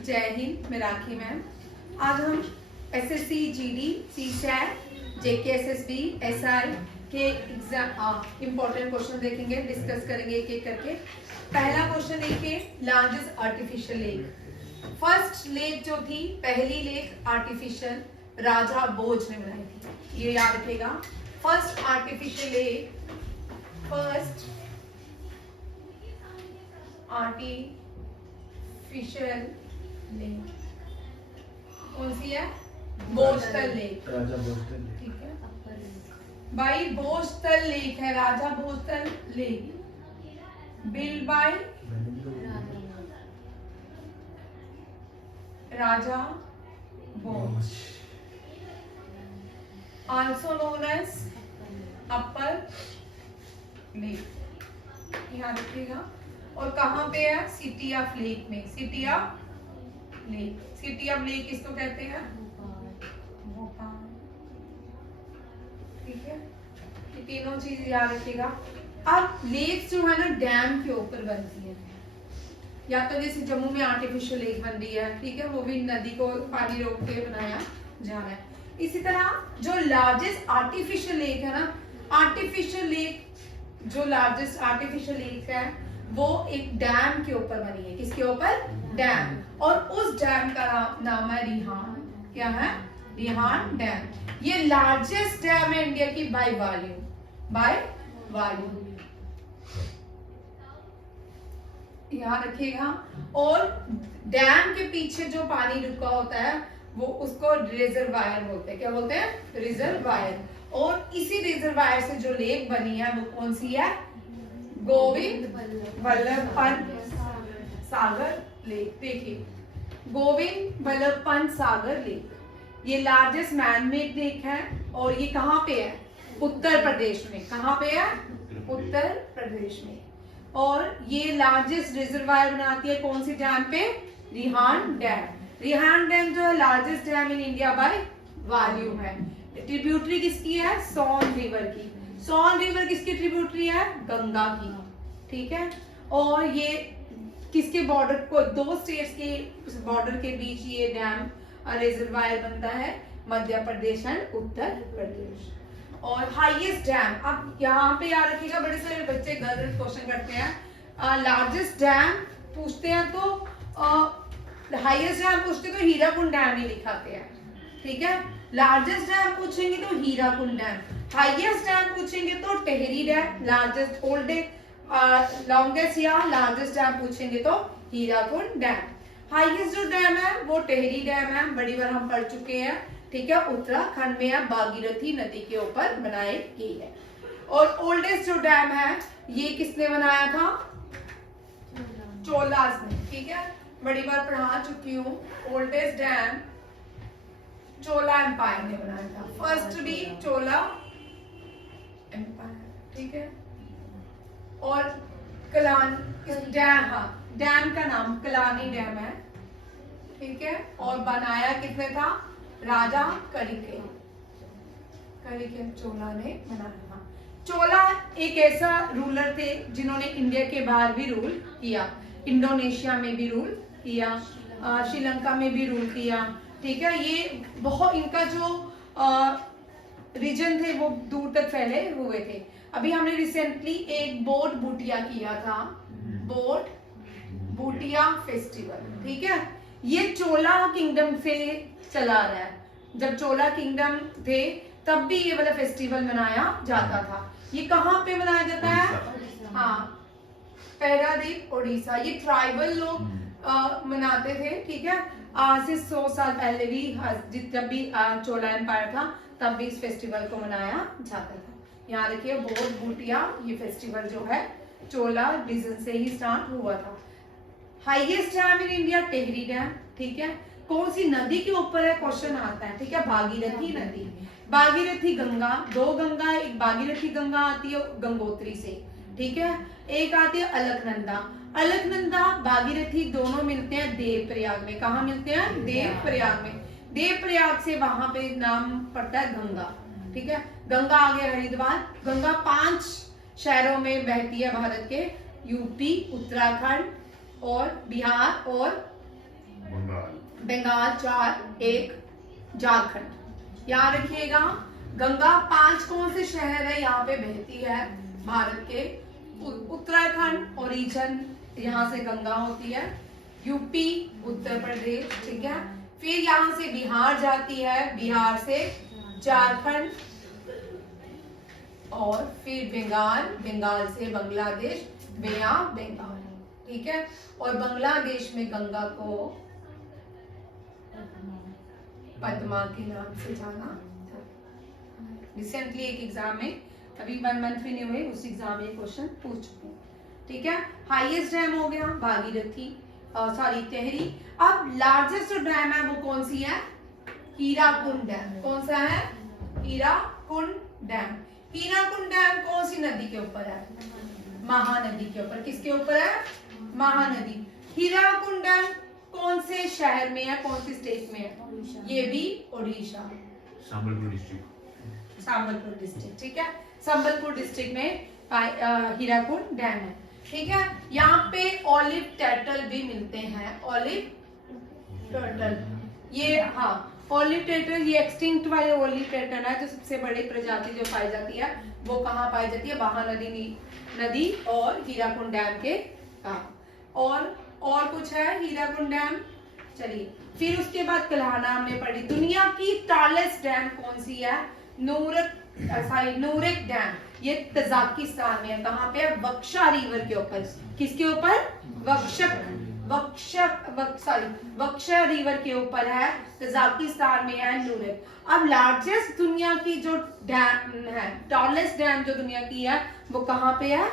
जय हिंद, मैं राखी मैम। आज हम SSC, GD, CSAT, JKSSB, SI के एग्जाम इंपॉर्टेंट क्वेश्चन देखेंगे, डिस्कस करेंगे एक एक करके। पहला क्वेश्चन देखिए, largest artificial lake. First lake जो थी, पहली लेक आर्टिफिशियल राजा भोज ने बनाई थी, ये याद रखेगा। First artificial lake, first artificial lake कौन सी है? Bhojtal lake, Raja Bhojtal lake. ठीक है भाई, भोजतल लेक है, Raja Bhojtal lake, build by Raja Bhoj, also known as upper lake, यहाँ रखिएगा। और कहाँ पे है? सिटी ऑफ लेक में, city of lake. City of lake किसको कहते हैं? भोपाल, ठीक है। ये तीनों चीज याद रखिएगा। अब लेक्स जो है ना, डैम के ऊपर बनती है, या तो जैसे जम्मू में आर्टिफिशियल लेक बन रही है, ठीक है, वो भी नदी को पानी रोक के बनाया जा रहा है। इसी तरह जो लार्जेस्ट आर्टिफिशियल लेक है ना, आर्टिफिशियल लेक जो लार्जेस्ट आर्टिफिशियल लेक है वो एक डैम के ऊपर बनी है। किसके ऊपर? डैम। और उस डैम का नाम है रिहान। क्या है? रिहान डैम। ये लार्जेस्ट डैम है इंडिया की बाय वॉल्यूम, बाय वॉल्यूम, याद रखिएगा। और डैम के पीछे जो पानी रुका होता है वो उसको रिजर्वायर बोलते हैं। क्या बोलते हैं? रिजर्वायर। और इसी रिजर्वायर से जो लेक बनी है वो कौन सी है? गोविंद वल्लभ पंत सागर लेक। देखिए, गोविंद वल्लभ पंत सागर लेक, ये लार्जेस्ट मैनमेड लेक है। और ये कहाँ पे है? उत्तर प्रदेश में। कहाँ पे है? उत्तर प्रदेश में। और ये लार्जेस्ट रिजर्वायर बनाती है कौन सी डैम पे? रिहान डैम। रिहान डैम जो है largest dam in India by volume है। ट्रिब्यूटरी किसकी है? सोन रिवर की। सोन रिवर किसकी ट्रिब्यूटरी है? गंगा की, ठीक है। और ये किसके बॉर्डर को, दो स्टेट्स के बॉर्डर के बीच ये डैम रिजर्वायर बनता है, मध्य प्रदेश एंड उत्तर प्रदेश। और हाईएस्ट डैम, अब यहाँ पे याद रखिएगा, बड़े सारे बच्चे गलत क्वेश्चन करते हैं। लार्जेस्ट डैम पूछते हैं तो हाईएस्ट डैम पूछते तो हीराकुंड डैम ही लिखाते हैं, ठीक है। लार्जेस्ट डैम पूछेंगे तो हीराकुंड डैम, हाईएस्ट डैम पूछेंगे तो टेहरी डैम, लार्जेस्ट लॉन्गेस्ट या लार्जेस्ट डैम पूछेंगे तो हीराकुंड डैम। हाईएस्ट जो डैम है वो टेहरी डैम है, बड़ी बार हम पढ़ चुके हैं, ठीक है। उत्तराखंड में है, भागीरथी नदी के ऊपर बनाई गई है। और ओल्डेस्ट जो डैम है ये किसने बनाया था? चोलास ने, ठीक है, बड़ी बार पढ़ा चुकी हूँ। ओल्डेस्ट डैम चोला एम्पायर ने बनाया था, फर्स्ट भी चोला एम्पायर, ठीक है। और कलान डैम, हाँ, डैम का नाम कलानी डैम है, ठीक है। और बनाया किसने था? राजा करिके चोला ने बनाया था। चोला एक ऐसा रूलर थे जिन्होंने इंडिया के बाहर भी रूल किया, इंडोनेशिया में भी रूल किया, श्रीलंका में भी रूल किया, ठीक है। ये बहुत, इनका जो रीजन थे वो दूर तक फैले हुए थे। अभी हमने रिसेंटली एक बोट बूटिया किया था, बोट बूटिया फेस्टिवल, ठीक है। ये चोला किंगडम से चला आ रहा है। जब चोला किंगडम थे तब भी ये वाला फेस्टिवल मनाया जाता था। ये कहाँ पे मनाया जाता है? हाँ, पैरादीप, उड़ीसा। ये ट्राइबल लोग मनाते थे, ठीक है। आज से 100 साल पहले भी, जब भी चोला एम्पायर था तब भी इस फेस्टिवल को मनाया जाता था। यहाँ देखिए, बोट बूटिया, ये फेस्टिवल जो है चोला रीजन से ही स्टार्ट हुआ था। Highest dam in India Tehri dam, ठीक है। कौन सी नदी के ऊपर है? क्वेश्चन आता है, ठीक है। भागीरथी नदी, भागीरथी गंगा, दो गंगा, एक भागीरथी गंगा आती है गंगोत्री से, ठीक है। एक आती है अलकनंदा, अलकनंदा भागीरथी दोनों मिलते हैं देवप्रयाग में। कहाँ मिलते हैं? देवप्रयाग में। देवप्रयाग से वहां पे नाम पड़ता है गंगा, ठीक है। गंगा आगे हरिद्वार। गंगा 5 शहरों में बहती है भारत के, यूपी, उत्तराखंड और बिहार और बंगाल 4, 1 झारखंड। याद रखिएगा गंगा 5 कौन से शहर है यहाँ पे बहती है भारत के? उत्तराखंड ओरिजिन यहाँ से गंगा होती है, यूपी उत्तर प्रदेश, ठीक है। फिर यहाँ से बिहार जाती है, बिहार से झारखंड, और फिर बंगाल, बंगाल से बांग्लादेश, बंगाल, ठीक है। और बांग्लादेश में गंगा को पद्मा के नाम से जाना। रिसेंटली एक एग्जाम में, अभी 1 मंथ भी नहीं हुए, उस एग्जाम में क्वेश्चन पूछ चुके हैं, ठीक है। हाईएस्ट डैम हो गया भागीरथी, सॉरी टेहरी। अब लार्जेस्ट डैम है वो कौन सी है? हीराकुंड डैम। कौन सा है? हीराकुंड डैम। हीराकुंड डैम कौन सी नदी के ऊपर है? महानदी के ऊपर। किसके ऊपर है? महानदी। हीराकुंड डैम कौन से शहर में है, कौन सी स्टेट में है? ये भी उड़ीसा, संबलपुर डिस्ट्रिक्ट। संबलपुर डिस्ट्रिक्ट, ठीक है। संबलपुर डिस्ट्रिक्ट में हीराकुंड डैम है, ठीक है। यहाँ पे ऑलिव टर्टल भी मिलते हैं, ऑलिव टर्टल। ये हाँ, ऑलिव टर्टल ये एक्सटिंक्ट वाले ऑलिव टर्टल है, जो सबसे बड़ी प्रजाति जो पाई जाती है वो कहाँ पाई जाती है? महानदी नदी और हीराकुंड डैम के और कुछ है हीराकुंड डैम। चलिए फिर उसके बाद कल्हाना हमने पढ़ी। दुनिया की टॉलेस्ट डैम कौन सी है? नूरेक डैम। ये तजाकिस्तान में है। कहाँ पे है? बक्शा रिवर के ऊपर। किसके ऊपर? बक्शा रिवर के ऊपर है, तजाकिस्तान में है नूरेक। अब लार्जेस्ट दुनिया की जो डैम है, टॉलेस्ट डैम जो दुनिया की है, वो कहाँ पे है?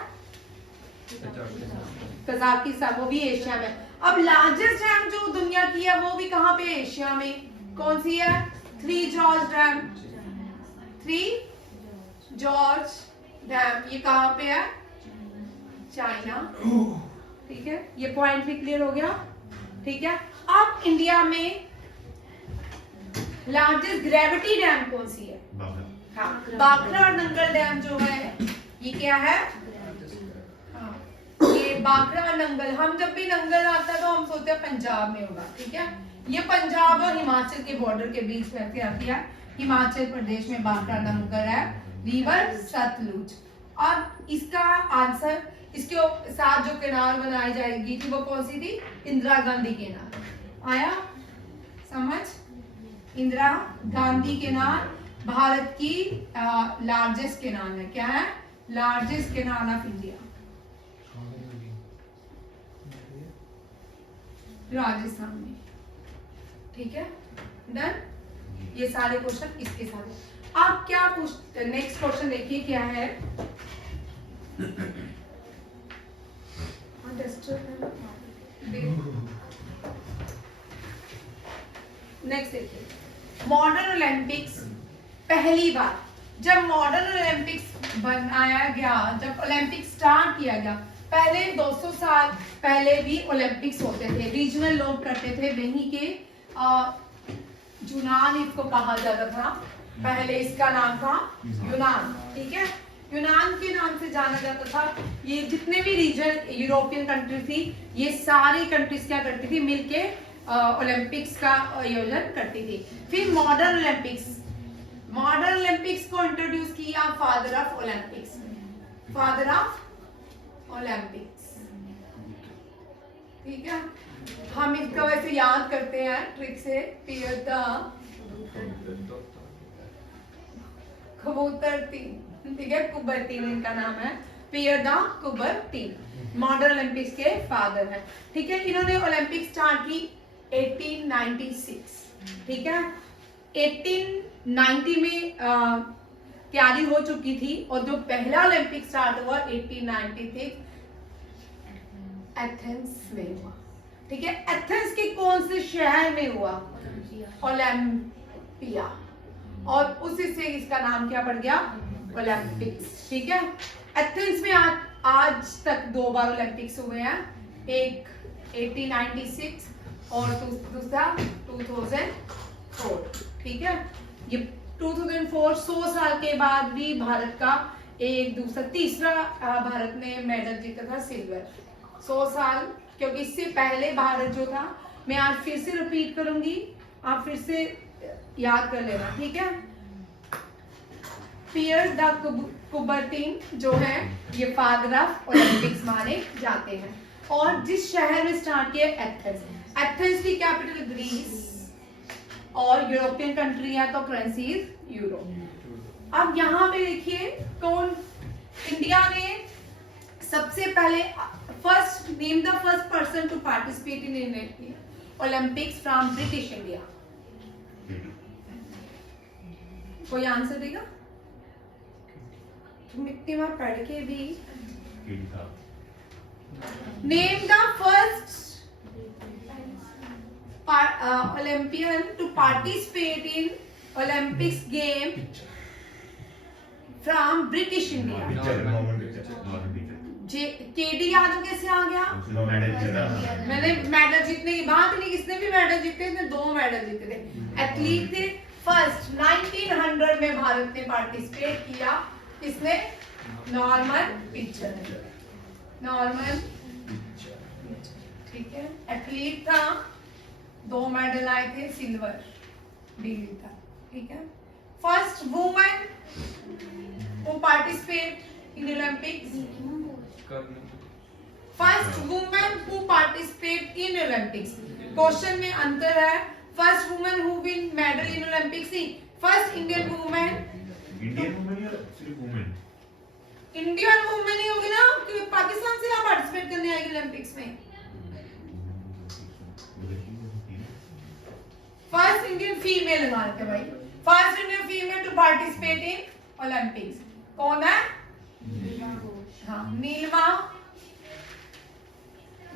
कजाकिस्तान, वो भी एशिया में। अब लार्जेस्ट डैम जो दुनिया की है वो भी कहाँ पे? एशिया में। कौन सी है? 3 जॉर्ज डैम। 3 जॉर्ज डैम ये कहाँ पे है? चाइना, ठीक है। ये पॉइंट भी क्लियर हो गया, ठीक है। अब इंडिया में लार्जेस्ट ग्रेविटी डैम कौन सी है? हाँ, बाखरा और नंगल डैम जो है, ये क्या है? ये बाखरा और नंगल। हम जब भी नंगल आता है तो हम सोचते हैं पंजाब में होगा, ठीक है। ये पंजाब और हिमाचल के बॉर्डर के बीच में आती है। हिमाचल प्रदेश में बाखरा नंगल है, रिवर सतलुज। अब इसका आंसर, इसके साथ जो कैनाल बनाई जाएगी थी वो कौन सी थी? इंदिरा गांधी कैनाल। आया समझ? इंदिरा गांधी कैनाल भारत की लार्जेस्ट कैनाल है। क्या है? Largest canal of India, Rajasthan में, ठीक है। डन। ये सारे क्वेश्चन इसके सारे। आप क्या पूछ, नेक्स्ट क्वेश्चन देखिए क्या है। नेक्स्ट देखिए, मॉडर्न ओलंपिक्स। पहली बार जब मॉडर्न ओलंपिक्स बनाया गया, जब ओलंपिक स्टार्ट किया गया, पहले 200 साल पहले भी ओलंपिक्स होते थे, रीजनल लोग करते थे। वहीं के यूनान इसको कहा जाता था, पहले इसका नाम था यूनान, ठीक है। यूनान के नाम से जाना जाता था। ये जितने भी रीजन यूरोपियन कंट्री थी, ये सारी कंट्रीज क्या करती थी? मिलके ओलंपिक्स का आयोजन करती थी। फिर मॉडर्न ओलंपिक्स को इंट्रोड्यूस किया father of Olympics, father of Olympics, ठीक है। हम इसका वैसे याद करते हैं ट्रिक से, पियर द कुबरटीन, ठीक है। कुबरटीन इनका नाम है, पियर द कुबरटीन मॉडर्न ओलंपिक्स के फादर हैं, ठीक है। इन्होंने ओलंपिक स्टार्ट की 1896, ठीक है। 1890 में तैयारी हो चुकी थी, और जो पहला ओलंपिक स्टार्ट हुआ 1896 एथेंस में हुआ, ठीक है। एथेंस के कौन से शहर में हुआ? ओलंपिया, और उसी से इसका नाम क्या पड़ गया? ओलंपिक्स, ठीक है। एथेंस में आज तक 2 बार ओलंपिक्स हुए हैं, एक 1896 और दूसरा 2004, ठीक है। ये 2004 100 साल के बाद भी भारत का तीसरा भारत ने मेडल जीता था, सिल्वर। 100 साल, क्योंकि इससे पहले भारत जो था मैं आज फिर से रिपीट करूंगी, आप फिर से याद कर लेना, ठीक है। पियर द कुबर्टिन जो है ये फादर ऑफ ओलंपिक्स माने जाते हैं। और जिस शहर में स्टार्ट किया एथेंस, एथेंस की कैपिटल ग्रीस और यूरोपियन कंट्री है तो करेंसी इज यूरो। अब यहाँ पे देखिए कौन इंडिया ने सबसे पहले first name the first person to participate in Olympics from British India. कोई आंसर देगा? तुम इतनी बार पढ़ के भी name the first Olympian to participate in Olympics game from British India। KD Yadav कैसे आ गया? मैंने मेडल जीतने की बात नहीं, किसने भी मेडल जीते, इसने 2 मेडल जीते थे। एथलीट थे फर्स्ट 1900 में भारत ने पार्टिसिपेट किया। इसने नॉर्मन पिचर, नॉर्मन ठीक है, एथलीट था, 2 मेडल आए थे, सिल्वर डिग्री था, ठीक है। First women who participate in Olympics, first women who participate in Olympics. Question में अंतर है, first women who win medal in Olympics he, first Indian women. Indian women या सिर्फ वुमेन? इंडियन वुमेन ही होगी ना, कि पाकिस्तान से यहाँ पार्टिसिपेट करने आएगी ओलंपिक्स में। फर्स्ट इंडियन फीमेल लगा रहे थे भाई, first Indian female to participate in Olympics कौन है? हाँ, नीलिमा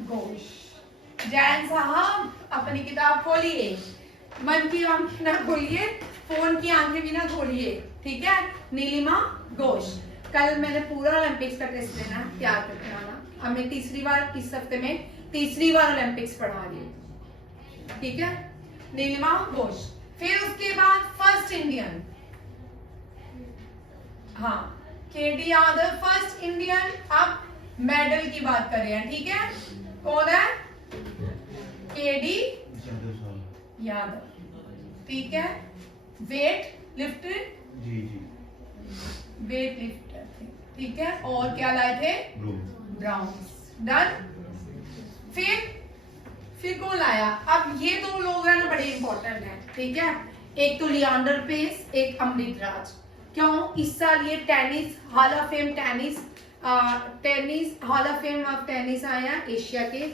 घोष। जैन साहब अपनी किताब खोलिए, मन की आंखें ना खोलिए, फोन की आंखें भी ना खोलिए, ठीक है। नीलिमा घोष। कल मैंने पूरा ओलंपिक्स का टेस्ट लेना तैयार करके आना। अब मैं तीसरी बार इस हफ्ते में तीसरी बार ओलंपिक्स पढ़ा रही हूँ, ठीक है। नीलिमा घोष। फिर उसके बाद फर्स्ट इंडियन, हाँ, केडी यादव फर्स्ट इंडियन। अब मेडल की बात कर रहे हैं, ठीक है। कौन है? केडी यादव, ठीक है। वेट लिफ्टर, जी जी, वेट लिफ्टर थे, ठीक है। और क्या लाए थे? ब्राउन्स। डन। फिर कौन लाया? अब ये 2 लोग हैं ना बड़े इंपॉर्टेंट हैं, ठीक है। एक तो लियांडर पेस, एक अमृत राज। क्यों? इस साल ये tennis hall of fame, tennis hall of fame of tennis आए हैं एशिया के,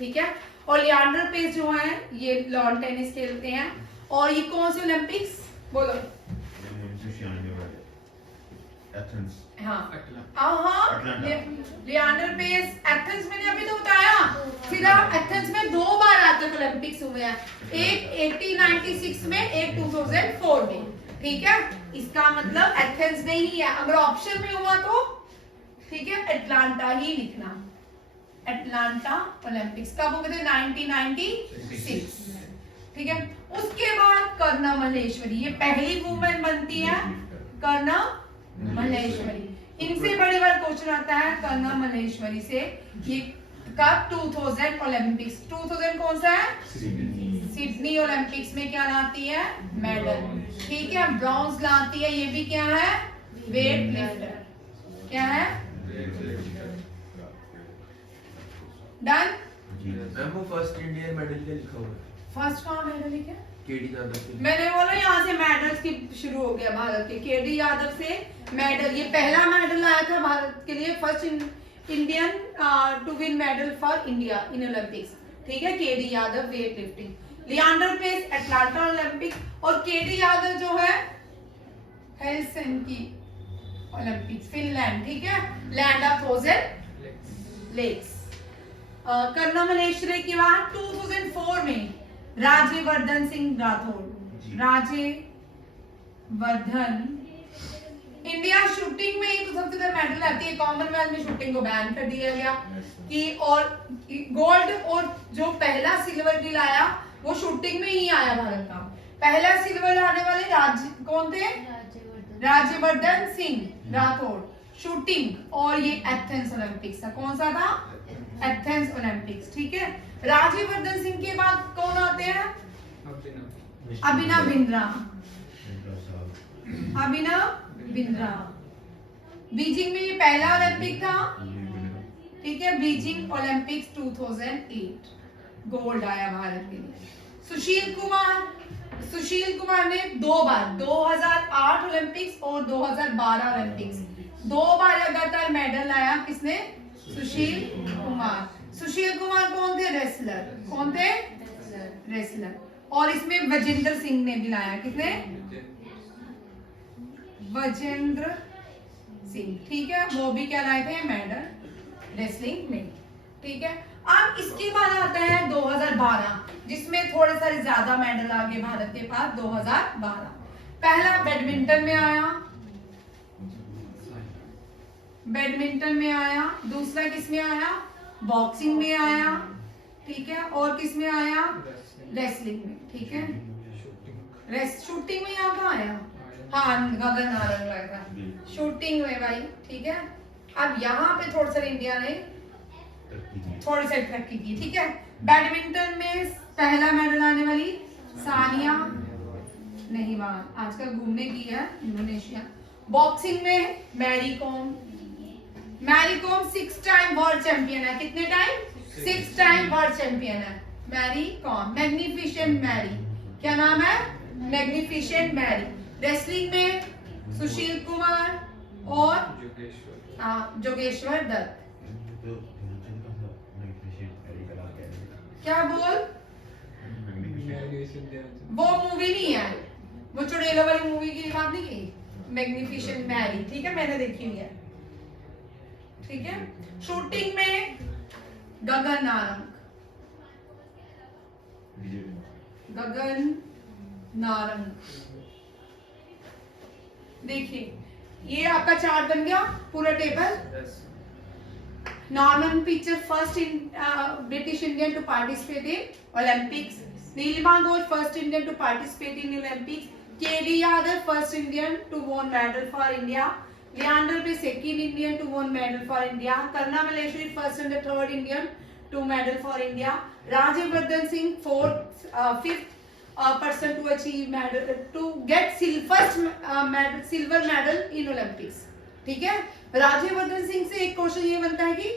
ठीक है। और लियांडर पेस जो है ये लॉन टेनिस खेलते हैं। और ये कौन से ओलंपिक्स बोलो? एथेंस। हाँ, लियांडर पेस एथेंस, मैंने अभी तो बताया। सीधा एथेंस में 2 बार आज तक ओलंपिक्स हुए हैं, एक 1896 में, एक 2004 में, ठीक है। इसका मतलब एथेंस में ही है। अगर ऑप्शन में हुआ तो ठीक है, अटलांटा ही लिखना। अटलांटा ओलंपिक्स कब हुए थे? 1996, ठीक है। उसके बाद कर्णा मल्लेश्वरी, ये पहली वुमेन बनती है, कर्णा मल्लेश्वरी। इनसे बड़े बार क्वेश्चन आता है कर्णा मल्लेश्वरी से, ये कब? 2000 ओलंपिक्स। 2000 कौन सा है? सिडनी ओलंपिक्स में क्या लाती है? मेडल, ठीक है। ब्रॉन्ज लाती है, ये भी क्या है? Weight lifter. क्या है? डन। मैम वो फर्स्ट इंडियन मेडल क्या लिखा हुआ है? फर्स्ट कौन मेडल लिखा? केडी यादव। मैंने बोला यहाँ से मेडल्स की शुरू हो गया भारत के। केडी यादव से मेडल, ये पहला मेडल आया था भारत के लिए, first Indian to win medal for India in Olympics, ठीक है। KD Yadav weight lifting, Leander Paes Atlanta Olympic, और केडी यादव जो है हेलसिंकी ओलंपिक्स फिनलैंड, ठीक है, land of frozen lakes. Karnam Malleswari के बाद 2004 में राज्यवर्धन सिंह राठौड़, राज्यवर्धन। इंडिया शूटिंग में ही तो सबसे ज्यादा मेडल आती है, कॉमनवेल्थ में शूटिंग को बैन कर दिया गया कि, और गोल्ड और जो पहला सिल्वर भी लाया वो शूटिंग में ही आया भारत का। पहला सिल्वर लाने वाले कौन थे? राज्यवर्धन सिंह राठौड़, शूटिंग, और ये एथेंस ओलंपिक्स था। कौन सा था? एथेंस ओलंपिक्स, ठीक है। राज्यवर्धन सिंह के बाद कौन अभिनव बिंद्रा, बिंद्रा साहब, अभिनव बिंद्रा। बीजिंग में ये पहला ओलंपिक था, ये बिंद्रा, ठीक है। बीजिंग ओलंपिक्स 2008 गोल्ड आया भारत के लिए। सुशील कुमार ने 2 बार 2008 ओलंपिक्स और 2012 ओलंपिक्स 2 बार लगातार मेडल लाया। किसने? सुशील कुमार। सुशील कुमार कौन थे? रेसलर। कौन थे? रेसलर। और इसमें वजेंद्र सिंह ने भी लाया। किसने? वजेंद्र सिंह, ठीक है। वो भी क्या लाए थे? मेडल रेसलिंग में, ठीक है। अब इसके बाद आता है 2012, जिसमें थोड़े सारे ज्यादा मेडल आ गए भारत के पास। 2012 पहला बैडमिंटन में आया, दूसरा किस में आया? बॉक्सिंग में आया, ठीक है। और किस में आया? रेसलिंग में, ठीक है। शूटिंग में यहाँ कहाँ आया? हाँ, गगन नारंग लाया था शूटिंग में भाई, ठीक है। अब यहाँ पे थोड़ा सा इंडिया ने थोड़ी सी तरक्की की, ठीक है। बैडमिंटन में पहला मेडल आने वाली सानिया नेहवाल, आजकल घूमने की है इंडोनेशिया। बॉक्सिंग में Mary Kom 6 time world champion है। कितने टाइम? 6 टाइम वर्ल्ड चैंपियन है मैरी कॉम। मैग्निफिसेंट मैरी, क्या नाम है? Magnificent Mary. रेसलिंग में सुशील कुमार और जोगेश्वर दत्त। तो क्या बोल? वो मूवी नहीं है, वो चुड़ैलों वाली मूवी की बात नहीं की। मैग्निफिसेंट मैरी, ठीक है, मैंने देखी हुई है, ठीक है। शूटिंग में गगन नारंग। देखिए ये आपका चार्ट बन गया, पूरा table. Norman Pitcher, first in British Indian to participate in Olympics. Neelima Ghosh, first Indian to participate in Olympics. K.D. Yadav, first Indian to win medal for India. Leander Paes, second Indian to win medal for India. Karna Malleshwari, first and the third Indian to medal for India. Rajyavardhan Singh, fifth person to achieve medal, to get silver medal in Olympics. ठीक है। राज्यवर्धन सिंह से एक question ये बनता है कि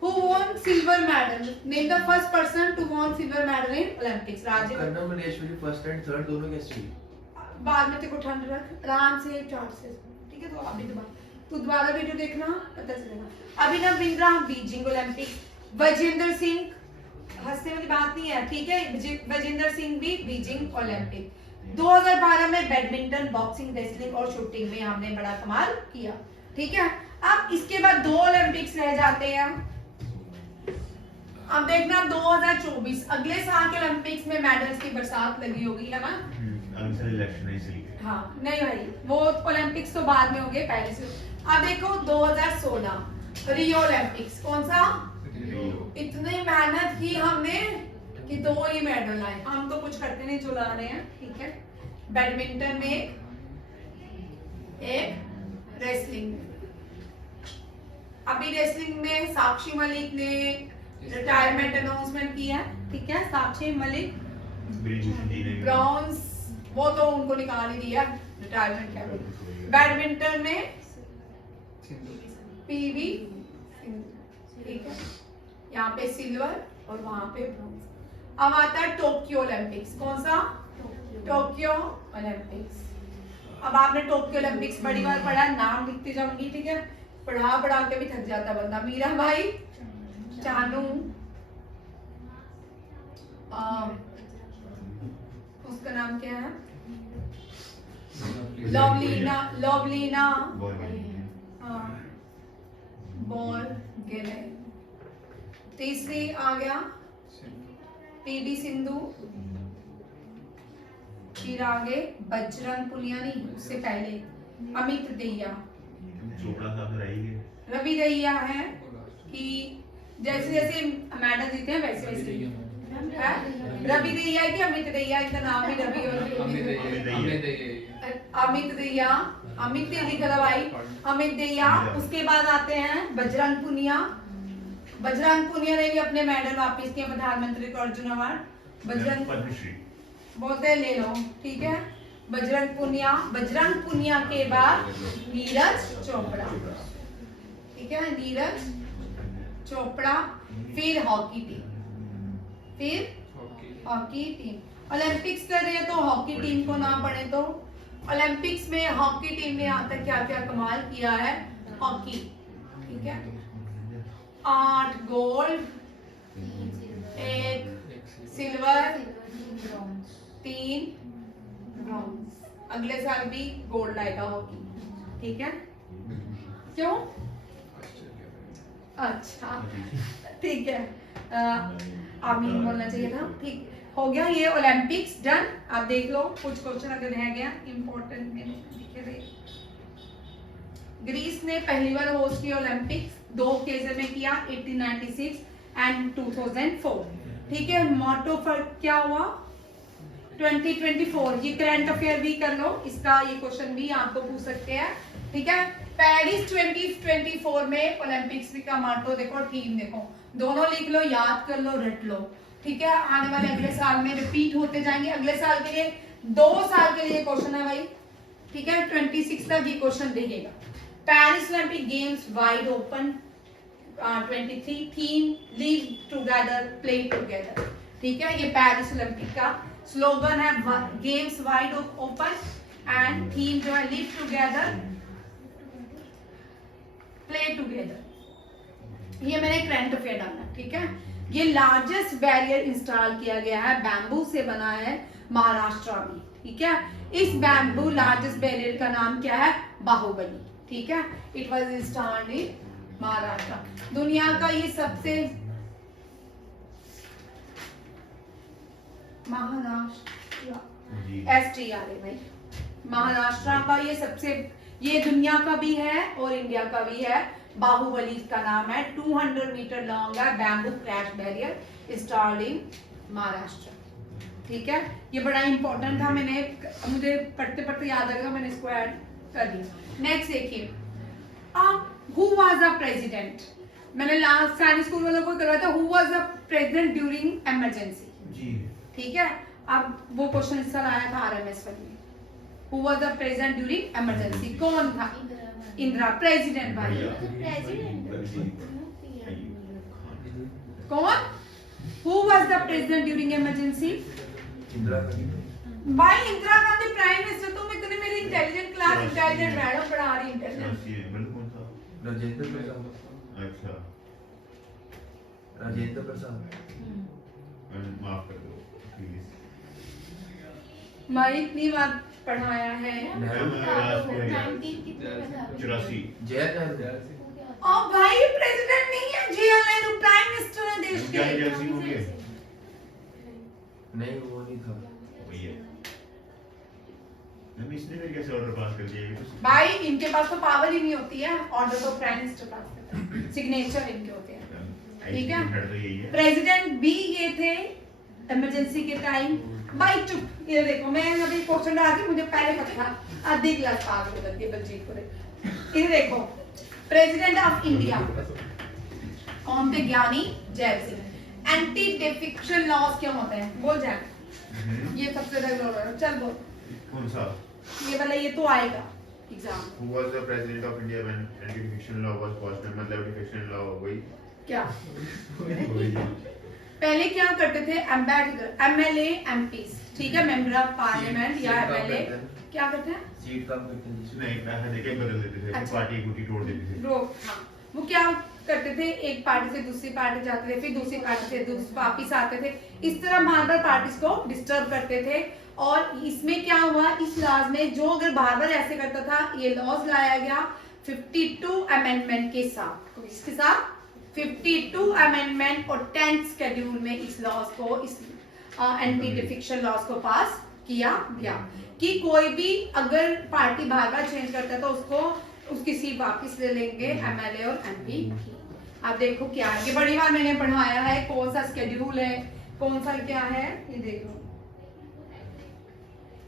who won silver medal? Name the first person to won silver medal in Olympics. करना Malleswari first and third दोनों कैसे हुई? बाद में तेरे को ठंड रख, आराम से चार्ट से, ठीक है। तो अभी दोबारा वीडियो देखना, पता चलेगा। Abhinav Bindra Beijing Olympic. वजेंद्र सिंह, हंसने वाली बात नहीं है, ठीक है। वजेंद्र सिंह भी बीजिंग ओलंपिक। 2012 में बैडमिंटन, बॉक्सिंग, रेसलिंग और शूटिंग में हमने बड़ा कमाल किया, ठीक है। अब इसके बाद 2 ओलंपिक्स रह जाते हैं। अब देखना 2024 अगले साल के ओलंपिक्स में मेडल्स की बरसात लगी होगी, है ना? अभी से इलेक्शन है इसलिए। हाँ, नहीं भाई, वो ओलंपिक्स तो बाद में हो गए, पहले से। अब देखो 2016 रियो ओलंपिक्स। कौन सा? इतनी मेहनत की हमने कि 2 ही मेडल आए। हम तो कुछ करते नहीं, जो ला रहे हैं, ठीक है। बैडमिंटन में एक, रेसलिंग में। अभी रेसलिंग में साक्षी मलिक ने रिटायरमेंट अनाउंसमेंट किया है, ठीक है। साक्षी मलिक ब्रॉन्ज, वो तो उनको निकाल ही दिया रिटायरमेंट के। बैडमिंटन में पीवी सिंधु, ठीक है। यहाँ पे सिल्वर और वहां पे ब्रॉन्ज। अब आता है टोक्यो ओलंपिक्स। कौन सा? Tokyo Olympics. अब आपने टोक्यो ओलंपिक्स बड़ी बार पढ़ा, नाम लिखते जाऊंगी, ठीक है। पढ़ा के भी थक जाता बंदा। मीरा भाई चानू, उसका नाम क्या है? लवलीना बॉल गिरे। तीसरी आ गया पीवी सिंधु। फिर आगे बजरंग पुनिया, नहीं उससे पहले अमित दहिया, रवि दहिया है कि जैसे जैसे मेडल जीते हैं वैसे वैसे रवि दहिया की अमित दहिया, इनका नाम ही रवि और अमित दहिया, अमित ने लिखा था भाई, अमित दहिया। उसके बाद आते हैं बजरंग पुनिया। बजरंग पुनिया ने भी अपने मेडल वापस किए, प्रधानमंत्री को अर्जुन अवार्ड। बजरंग बोलते हैं ले लो, ठीक है। बजरंग पुनिया के बाद नीरज चोपड़ा, ठीक है, नीरज चोपड़ा। फिर हॉकी टीम, ओलंपिक्स कर रहे हैं तो हॉकी टीम को ना पढ़े तो ओलंपिक्स में हॉकी टीम ने यहाँ तक क्या क्या कमाल किया है, हॉकी, ठीक है। 8 गोल्ड, 1 सिल्वर, 3 ब्रॉन्ज। अगले साल भी गोल्ड लाएगा हॉकी, ठीक है। क्यों? अच्छा, ठीक है। आमीन बोलना चाहिए था, ठीक हो गया। ये ओलंपिक्स डन। आप देख लो कुछ क्वेश्चन अगर रह गया इंपॉर्टेंट में लिखे थे। ग्रीस ने पहली बार होस्ट किया ओलंपिक्स, 2 केस में किया, 1896 एंड 2004, ठीक है। मोटो फॉर क्या हुआ 2024। ये करंट अफेयर भी कर लो, इसका ये क्वेश्चन भी आपको पूछ सकते हैं, ठीक है। पेरिस 2024 में ओलंपिक्स का मोटो देखो, थीम देखो, दोनों लिख लो, याद कर लो, रट लो, ठीक है। आने वाले अगले साल में रिपीट होते जाएंगे। अगले साल के लिए 2 साल के लिए क्वेश्चन है भाई, ठीक है। 26 तक ये क्वेश्चन रहेगा। Paris Olympic games wide open 23, theme live together play together, ठीक है। ये पेरिस ओलंपिक का स्लोगन है, games wide open and theme जो है लिव टुगेदर प्ले टुगेदर। ये मैंने करंट अफेयर डाला, ठीक है। ये लार्जेस्ट बैरियर इंस्टॉल किया गया है, बैम्बू से बना है महाराष्ट्र में, ठीक है। इस बैम्बू लार्जेस्ट बैरियर का नाम क्या है, बाहुबली, ठीक है। It was installed in Maharashtra. दुनिया का ये सबसे महाराष्ट्र STR है भाई, महाराष्ट्र का ये दुनिया का भी है और इंडिया का भी है। बाहुबली का नाम है, 200 मीटर लॉन्ग है bamboo crash barrier installed in Maharashtra, ठीक है। ये बड़ा इंपॉर्टेंट था, मुझे पढ़ते पढ़ते याद आ गया, मैंने इसको ऐड कर दिया। नेक्स्ट देखिए, हु वाज द प्रेसिडेंट। मैंने लास्ट साइंस स्कूल वालों को करवाया था, who was the president during emergency जी, ठीक है। अब वो क्वेश्चन इस साल आया था RMS वाले में, who was the president during emergency, कौन था? इंदिरा। प्रेसिडेंट भाई कौन? Who was the president during emergency? Indira Gandhi भाई, इंदिरा गांधी प्राइम मिनिस्टर। तुम इतने मेरी इंटेलिजेंट क्लास, इंटेलिजेंट मैडम पढ़ा रही, इंटेलिजेंट। राजेंद्र प्रसाद। अच्छा, राजेंद्र प्रसाद। माफ कर दो प्लीज, मैं इतनी बार पढ़ाया है। 84 जवाहरलाल। ओ भाई, प्रेसिडेंट नहीं है, जवाहरलाल नेहरू प्राइम मिनिस्टर है देश क्या के। जैसी हो गए? नहीं, वो नहीं था, वही है। हम इसने फिर कैसे ऑर्डर पास कर दिया? ये तो भाई, इनके पास तो पावर ही नहीं होती है, ऑर्डर तो प्राइम मिनिस्टर पास करता है, सिग्नेचर इनके होते हैं, ठीक है। प्रेसिडेंट भी ये थे इमरजेंसी के टाइम। भाई चुप, ये देखो, मैं अभी क्वेश्चन डाल के मुझे पहले पता था, आधी क्लास पास हो जाती है बलजीत को। ये देखो, प्रेसिडेंट ऑफ इंडिया कौन थे? Giani Zail Singh. Anti defection laws क्यों होते हैं? बोल जाए, ये सबसे ज्यादा चल बोल। कौन सा? ये वाला, ये तो आएगा exam. Who was the president of India when anti-defection law was passed? मतलब defection law वही क्या वही पहले क्या करते थे? एम्बेसडर, MLA, MPs, ठीक है, मेंबर ऑफ पार्लियामेंट या MLA क्या करते हैं? सीट कम करते हैं, नहीं पैसा देके बदल देते थे, अच्छा। पार्टी गुटी तोड़ देते थे। ग्रुप, हाँ, वो क्या करते थे? एक पार्टी से दूसरी पार्टी जाते थे, फिर दूसरी पार्टी से वापिस आते थे, इस तरह बार बार पार्टीज को डिस्टर्ब करते थे। और इसमें क्या हुआ, इस लॉज में जो अगर बार बार ऐसे करता था, ये लॉज लाया गया 52 अमेंडमेंट के साथ। इसके साथ 52 अमेंडमेंट और 10th शेड्यूल में इस लॉज को, इस एंटी डिफिक्शन लॉज को पास किया गया कि कोई भी अगर पार्टी बार बार चेंज करता है तो उसको उसकी सीट वापस ले लेंगे MLA और MP की। आप देखो क्या है, ये बड़ी बार मैंने पढ़ाया है, कौन सा शेड्यूल है, कौन सा क्या है, ये देखो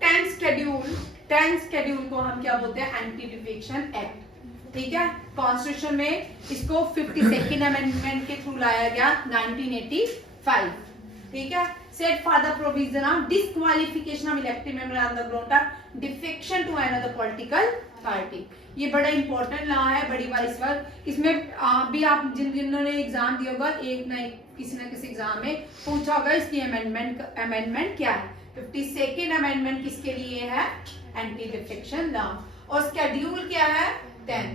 10th शेड्यूल को हम क्या बोलते हैं? एंटी डिफिक्शन एक्ट, ठीक है। कॉन्स्टिट्यूशन में इसको 52nd अमेंडमेंट के थ्रू लाया गया 1985, ठीक है। set for the provision of disqualification of elective member on the ground of defection to another political party। ये बड़ा इंपॉर्टेंट लॉ है, बड़ी बार इस बार इसमें भी आप जिन्होंने एग्जाम दिया होगा एक ना एक किसी ना किसी एग्जाम में पूछा होगा इसकी अमेंडमेंट क्या है। 52nd अमेंडमेंट किसके लिए है? Anti defection law. और स्केड्यूल क्या है? 10।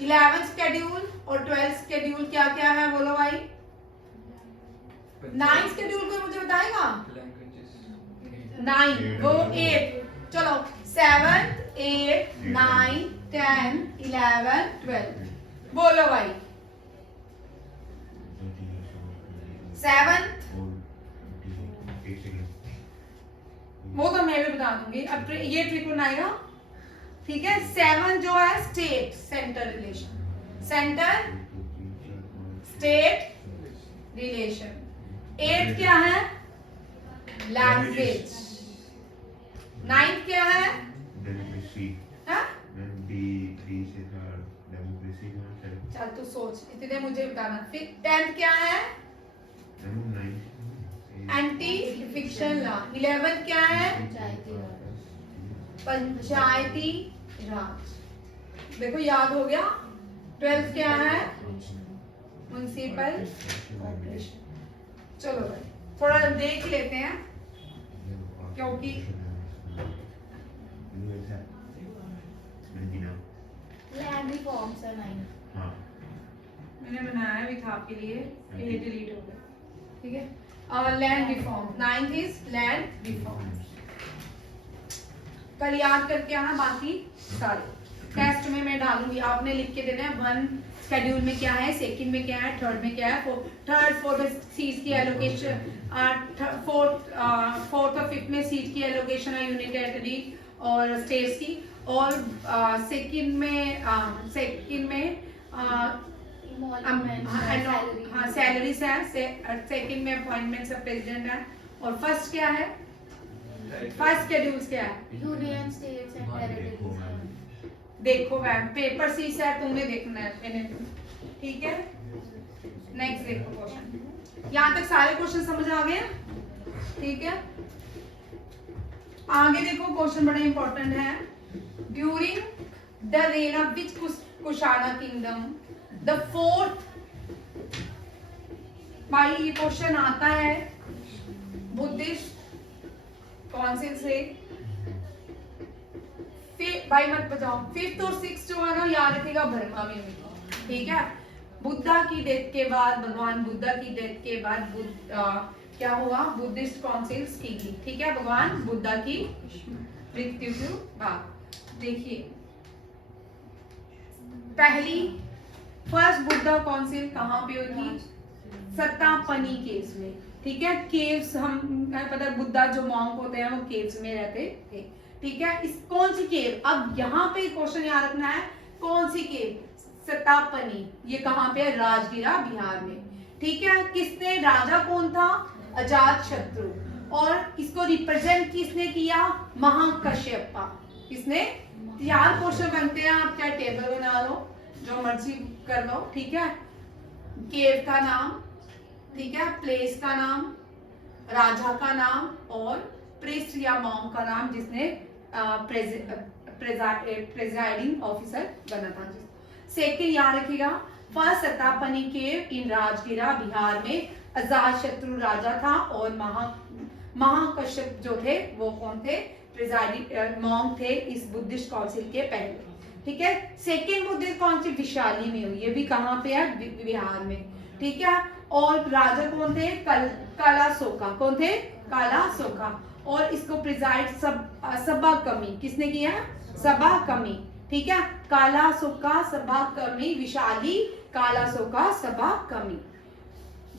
11th स्केड्यूल और 12th स्केड्यूल क्या क्या है बोलो भाई? 9th स्केड्यूल कोई मुझे बताएगा? 9 वो 8, चलो 7 8 9 10 11 12 बोलो भाई। 7 वो तो मैं भी बता दूंगी, अब ये ट्रिक बनाएगा, ठीक है। 7 जो है state centre relation, centre state relation. 8 क्या है? लैंग्वेज। 9 क्या है? डेमोक्रेसी। हाँ? चल तू सोच, इतने मुझे बताना। फिर 10th क्या है? Anti fiction law. 11th क्या है? पंचायती राज। देखो याद हो गया। 12th क्या है? Municipal corporation. चलो भाई थोड़ा देख लेते हैं क्योंकि लैंड रिफॉर्म्स है 9। हाँ मैंने बनाया भी था आपके लिए, ये डिलीट हो गया, ठीक है। Land reform 9th is land reform. कल याद करके आना बाकी सारे टेस्ट में मैं डालूंगी, आपने लिख के देना है 1 शेड्यूल में क्या है, सेकंड में क्या है, थर्ड में क्या है, थर्ड फोर्थ सीट की एलोकेशन, फोर्थ और फिफ्थ में सीट की एलोकेशन है यूनियन टेरिटरी और स्टेट्स की, और सेकंड में सैलरीज है, सेकंड में अपॉइंटमेंट्स ऑफ प्रेसिडेंट है, और फर्स्ट क्या है, फर्स्ट शेड्यूल्स क्या है, यूनियन स्टेट्स एंड टेरिटरीज। देखो मैम पेपर सी से तुमने देखना है मैंने, ठीक है। नेक्स्ट देखो क्वेश्चन, यहाँ तक सारे क्वेश्चन समझ आ गए, ठीक है। आगे देखो क्वेश्चन बड़ा इंपॉर्टेंट है। During the rain of which Kushana kingdom the fourth, भाई ये क्वेश्चन आता है बुद्धिस्ट काउंसिल से, भाई मत बताओ। 5th और 6th जो है ना याद रखेगा बर्मा में हुई, ठीक है। बुद्धा की डेथ के बाद, भगवान बुद्धा की डेथ के बाद क्या हुआ, बुद्धिस्ट काउंसिल की, ठीक है, भगवान बुद्धा की मृत्यु के बाद। देखिए पहली फर्स्ट बुद्धा काउंसिल कहाँ पे हुई थी? सत्तापनी केव्स में, ठीक है। केव्स हम पता है बुद्धा जो मॉन्क होते हैं वो केव्स में रहते थे, ठीक है। इस कौन सी केव, अब यहाँ पे क्वेश्चन याद रखना है, कौन सी केव? सत्तापनी। ये कहाँ पे है? राजगिरा बिहार में, ठीक है। किसने, राजा कौन था? अजात शत्रु। और इसको रिप्रेजेंट किसने किया? महाकश्यपा। किसने? यार क्वेश्चन बनते हैं, आप चाहे टेबल बना लो, जो मर्जी कर लो, ठीक है। केव का नाम, ठीक है, प्लेस का नाम, राजा का नाम और प्रीस्ट या मॉन्क का नाम जिसने प्रेजाइडिंग ऑफिसर बना था। सेकंड याद रखिएगा, फर्स्ट सत्तापनी केव इन राजगिरा बिहार में अजात शत्रु राजा था, और महाकश्यप जो थे वो कौन थे? प्रेजाइडिंग मॉन्क थे इस बुद्धिस्ट काउंसिल के पहले, ठीक है। सेकंड बुद्धिस्ट काउंसिल विशाली में हुई, ये भी कहाँ पे है? बिहार में, ठीक है। और राजा कौन थे? कालासोका। कौन थे? कालासोका। और इसको प्रिजाइड सभा कमी किसने किया? सभा कमी, ठीक है। कालासोका सभा कमी विशाली, कालासोका सभा कमी।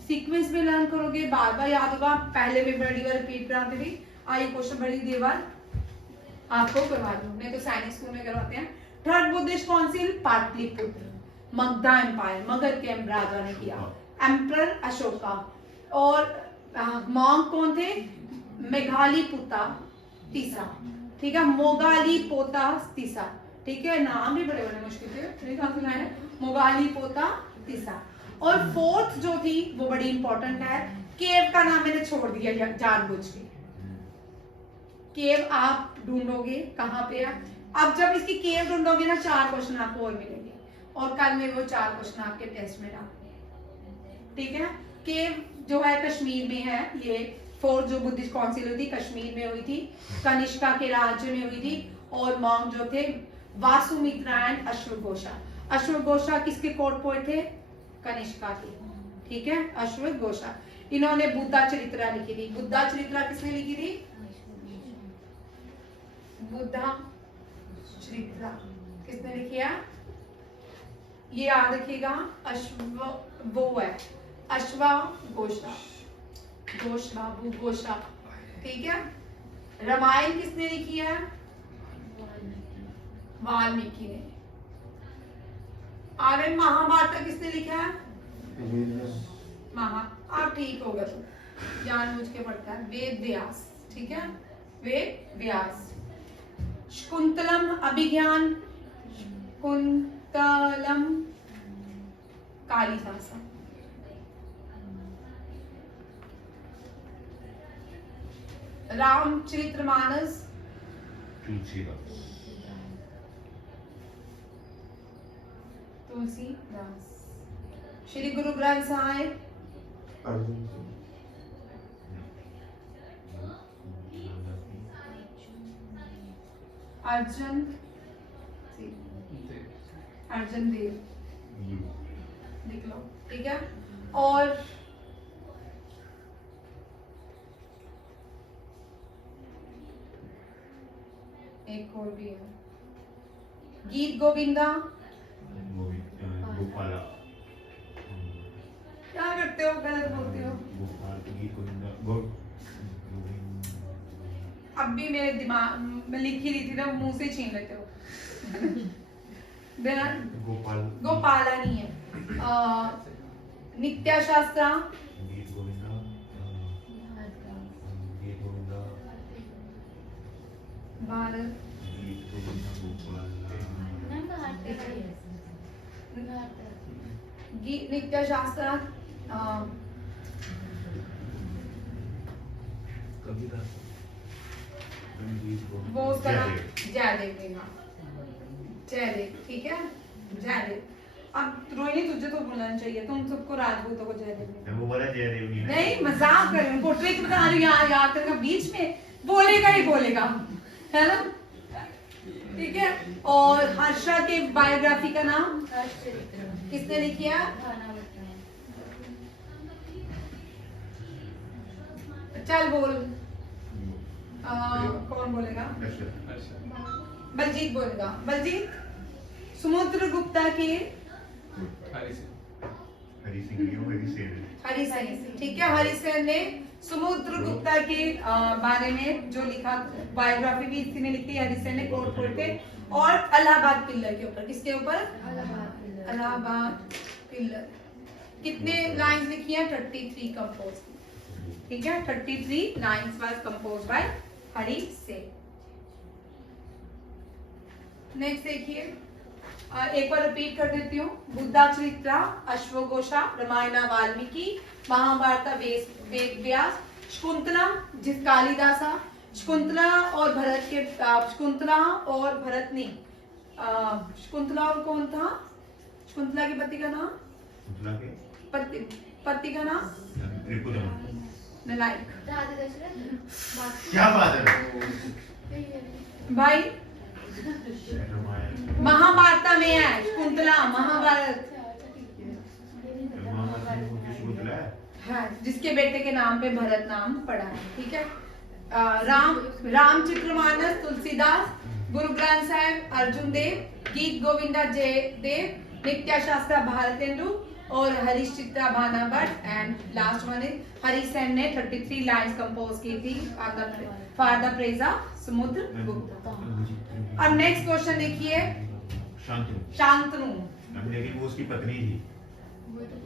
सीक्वेंस में लर्न करोगे, बार बार याद होगा, पहले भी बड़ी बार रिपीट कराते थे, आई क्वेश्चन बड़ी देर बाद आपको करवा दूं, नहीं तो सैनिक स्कूल में करवाते हैं। Third Buddhist council Pataliputra, Magadha empire, Magadh के राजा ने किया, एम्परर अशोका। और मॉन्क कौन थे? मेघालीपुता तीसरा, ठीक है, मोगालीपोता तीसरा, ठीक है। नाम भी बड़े बड़े मुश्किल थे, कहाँ से मोगालीपोता तीसरा। और फोर्थ जो थी वो बड़ी इंपॉर्टेंट है, केव का नाम मैंने छोड़ दिया जानबूझ के। केव आप ढूंढोगे कहाँ पे है। अब जब इसकी केव ढूंढोगे ना 4 क्वेश्चन आपको और मिलेंगे और कल में वो 4 क्वेश्चन आपके टेस्ट में डालेंगे, ठीक है। केव जो है कश्मीर में है, ये 4th जो बुद्धिस्ट काउंसिल हुई थी कश्मीर में हुई थी, कनिष्का के राज्य में हुई थी और मॉन्क जो थे वासुमित्रा एंड अश्वघोषा। अश्वघोषा किसके कोर्ट पोएट थे? कनिष्का के, ठीक है, अश्वघोषा। इन्होंने बुद्धा चरित्रा लिखी थी। बुद्धा चरित्रा किसने लिखी थी? बुद्धा चरित्रा किसने लिखी है? ये याद रखिएगा, वो है अश्वघोषा, घोषा, ठीक है। रामायण किसने लिखी है? वाल्मीकि ने। आर्यन महाभारत किसने लिखा है? आप ठीक होगा तो जानबूझ के पढ़ता है, वेद व्यास, ठीक है, वेद व्यास। शकुंतलम अभिज्ञान, शकुंतलम कालिदास। रामचरितमानस तुलसीदास। श्री गुरु ग्रंथ साहिब अर्जुन देव लिख लो, ठीक है। और एक और भी है, गीत गोविंदा। गोपाला। क्या करते हो, गलत बोलते हो। अब भी मेरे दिमाग में लिख ही रही थी ना, मुंह से छीन लेते हो। बिना गोपाला नहीं है। नित्या शास्त्रा, भारत, नित्या शास्त्रा, वो उसका नाम जयदेव देगा, जयदेव, ठीक है, जयदेव। अब रोहिणी तुझे तो बोलना चाहिए, तुम सबको राजपूतों को जयदेव वो बोला जयदेव नहीं, मजाक कर रही हूँ, ट्रिक बता रही हूँ यार तेरे का, बीच में बोलेगा ही बोलेगा, है ना, ठीक है। और हर्षा के बायोग्राफी का नाम किसने लिखी है? चल बोल, कौन बोलेगा? बलजीत बोलेगा। बलजीत, समुद्रगुप्ता के हरिसेन, ठीक है, हरिसेन ने समुद्रगुप्ता के बारे में जो लिखा, बायोग्राफी भी इसी ने लिखी, हरिसेन ने कोट थे। और इलाहाबाद किलर के ऊपर, किसके ऊपर? इलाहाबाद किलर। कितने लाइंस लिखी हैं? 33 कंपोज, ठीक है, 33 lines was compose by Harisen. Next देखिए, एक बार रिपीट कर देती हूँ। बुद्धा चरित्रा, अश्वघोषा, रामायण वाल्मीकि, महाभारत वेद व्यास, शकुंतला जिस कालिदासा, शकुंतला और भरत के, शकुंतला और भरत नहीं, शकुंतला और कौन था? शकुंतला के पति का नाम, पति का नाम नलायक। क्या बात है भाई, महाभारत में है शकुंतला, महाभारत है, जिसके बेटे के नाम पे भरत नाम पड़ा है, ठीक है। रामचरितमानस तुलसीदास, गुरु ग्रंथ साहिब अर्जुन देव, गीत गोविंदा जयदेव, नित्या शास्त्रा भारतेंदु और हरिश्चित्रा Bana Bhatt, and last one is Harisen ने 33 लाइन्स कंपोज की थी for the praise of Samudragupta. अब नेक्स्ट क्वेश्चन देखिए, शांतनु। लेकिन वो उसकी पत्नी थी,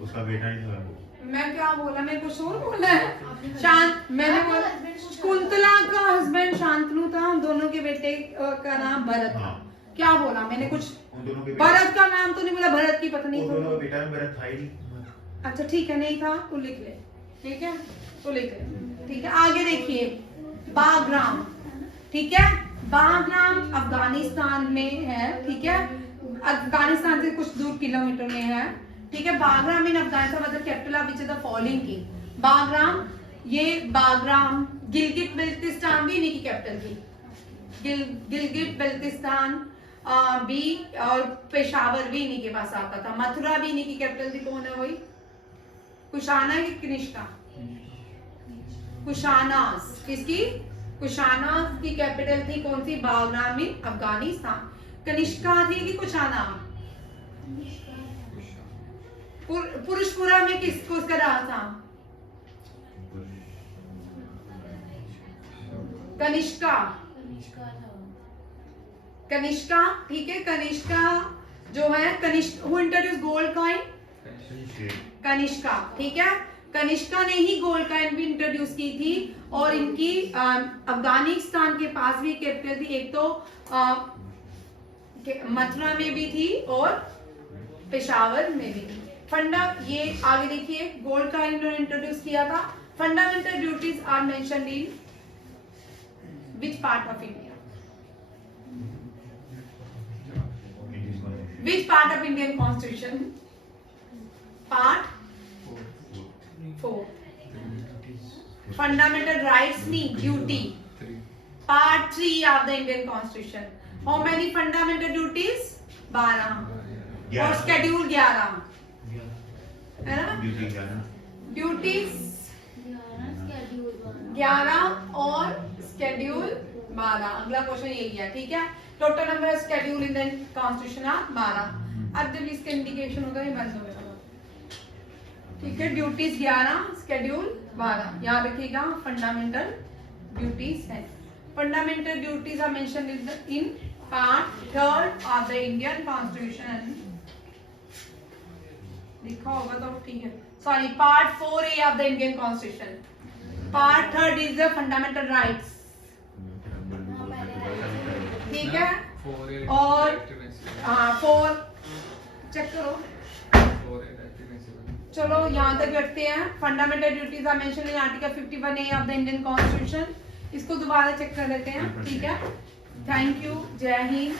उसका बेटा नहीं था वो। मैं क्या बोला, मैं कुछ और बोला है। शांत, मैंने बोला शकुंतला का हस्बैंड शांतनु था, दोनों के बेटे का नाम भरत था। क्या बोला मैंने? कुछ भरत का नाम तो नहीं बोला, भरत की पत्नी दोनों का बेटा में भरत था ही नहीं। अच्छा ठीक है, नहीं था तो लिख ले, ठीक है, तो लिखे। ठीक है, आगे देखिए बाग्राम। ठीक है, बाग्राम अफगानिस्तान में है। ठीक है, अफगानिस्तान से कुछ दूर किलोमीटर में है। ठीक है, बाग्राम इन अफगानिस्तान मतलब capital of which is the following की बाग्राम। ये बाग्राम गिलगित बल्तिस्तान भी इन्हीं की कैपिटल थी। गिलगित बल्तिस्तान भी और पेशावर भी इन्हीं के पास आता था। मथुरा भी इन्हीं की कैपिटल थी। कौन है वही? कुशाना की कनिष्का? कुशानास। किसकी? कुशानास की कैपिटल थी कौन सी? बाग्राम इन अफगानिस्तान। कनिष्का थी कि कुशाना? पुरुषपुरा में किसको उसका राज था? कनिष्का। कनिष्का। ठीक है, कनिष्का जो है who introduce gold coin? Kanishka. ठीक है, कनिष्का ने ही गोल्ड कॉइन भी इंट्रोड्यूस की थी। और इनकी अफगानिस्तान के पास भी कैपिटल थी। एक तो मथुरा में भी थी और पेशावर में भी थी। ये आगे देखिए गोल्ड कॉइन इन्होंने इंट्रोड्यूस किया था। Fundamental duties are mentioned in which part of India? Which part of Indian Constitution? Part 4. Fundamental rights mean duty. Part 3 of the Indian Constitution. How many fundamental duties? 12. और schedule 11. है ना? Duties 11 और schedule 12. अगला question यही है। ठीक है, total number of schedule in the constitution are 12। अब जब इसका इंडिकेशन होगा ये बंद हो जाएगा। ठीक है, ड्यूटीज 11, शेड्यूल 12। याद रखिएगा फंडामेंटल ड्यूटीज है। Fundamental duties are mentioned in part 3 of the Indian constitution. लिखा होगा तो ठीक है। Sorry, part 4A of the Indian constitution. Part 3 is the fundamental rights. ठीक है, और 4 चेक करो। चलो यहाँ तक रखते हैं। Fundamental duties are mentioned in article 51A of the Indian constitution. इसको दोबारा चेक कर लेते हैं। ठीक है, थैंक यू, जय हिंद।